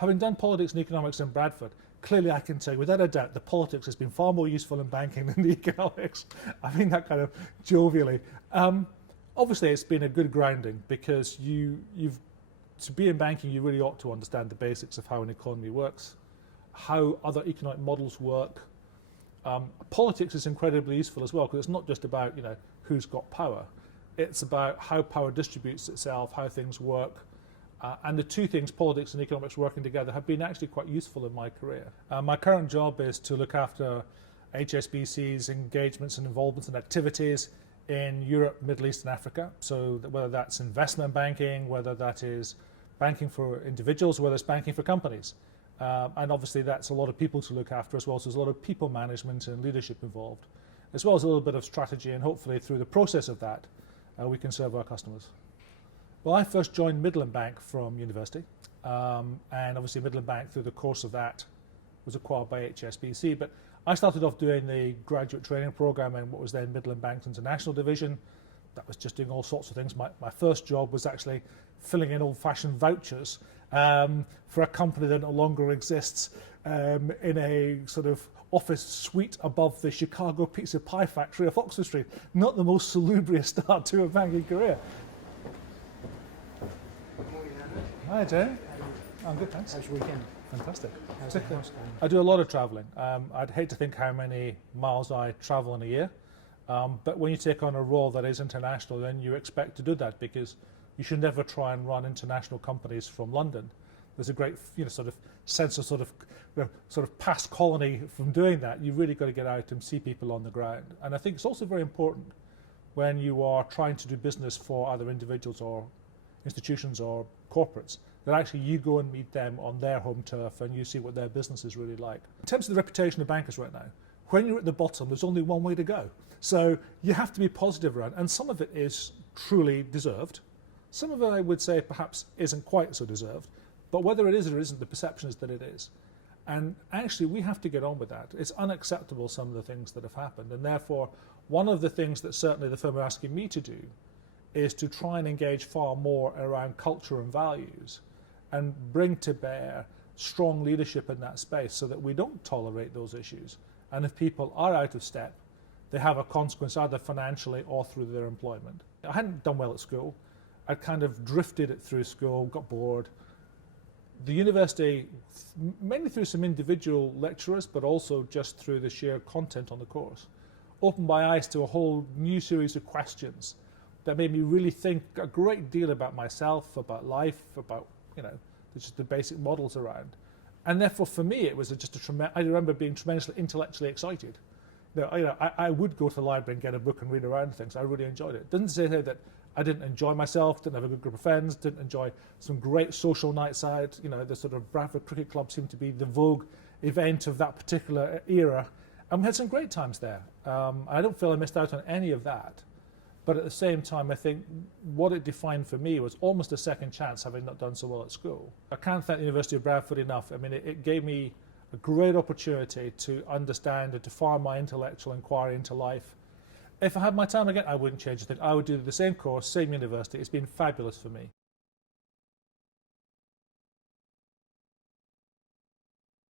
Having done politics and economics in Bradford, clearly I can tell you without a doubt the politics has been far more useful in banking than the economics. I mean that kind of jovially. Obviously it's been a good grounding because to be in banking you really ought to understand the basics of how an economy works, how other economic models work. Politics is incredibly useful as well because it's not just about who's got power. It's about how power distributes itself, how things work. And the two things, politics and economics working together, have been actually quite useful in my career. My current job is to look after HSBC's engagements and involvements and activities in Europe, Middle East and Africa. So whether that's investment banking, whether that is banking for individuals, whether it's banking for companies. And obviously that's a lot of people to look after as well, so there's a lot of people management and leadership involved, as well as a little bit of strategy, and hopefully through the process of that we can serve our customers. Well, I first joined Midland Bank from university, and obviously Midland Bank through the course of that was acquired by HSBC, but I started off doing the graduate training program in what was then Midland Bank's International Division. That was just doing all sorts of things. My first job was actually filling in old-fashioned vouchers for a company that no longer exists in a sort of office suite above the Chicago Pizza Pie factory off Oxford Street. Not the most salubrious start to a banking career. Hi, Jay. I'm good, thanks. How's your weekend? Fantastic. How's the house going? I do a lot of travelling. I'd hate to think how many miles I travel in a year, but when you take on a role that is international, then you expect to do that because you should never try and run international companies from London. There's a great, sort of sense of sort of past colony from doing that. You've really got to get out and see people on the ground. And I think it's also very important when you are trying to do business for either individuals or institutions or corporates, that actually you go and meet them on their home turf and you see what their business is really like. In terms of the reputation of bankers right now, when you're at the bottom, there's only one way to go. So you have to be positive around, and some of it is truly deserved. Some of it I would say perhaps isn't quite so deserved, but whether it is or isn't, the perception is that it is. And actually we have to get on with that. It's unacceptable, some of the things that have happened, and therefore one of the things that certainly the firm are asking me to do is to try and engage far more around culture and values and bring to bear strong leadership in that space so that we don't tolerate those issues. And if people are out of step, they have a consequence either financially or through their employment. I hadn't done well at school. I kind of drifted it through school, got bored. The university, mainly through some individual lecturers, but also just through the sheer content on the course, opened my eyes to a whole new series of questions that made me really think a great deal about myself, about life, about just the basic models around. And therefore for me it was just I remember being tremendously intellectually excited. I would go to the library and get a book and read around things. I really enjoyed it. Doesn't say that I didn't enjoy myself, didn't have a good group of friends, didn't enjoy some great social nights out. The sort of Bradford Cricket Club seemed to be the vogue event of that particular era. And we had some great times there. I don't feel I missed out on any of that. But at the same time, I think what it defined for me was almost a second chance, having not done so well at school. I can't thank the University of Bradford enough. I mean, it gave me a great opportunity to understand and to farm my intellectual inquiry into life. If I had my time again, I wouldn't change a thing. I would do the same course, same university. It's been fabulous for me.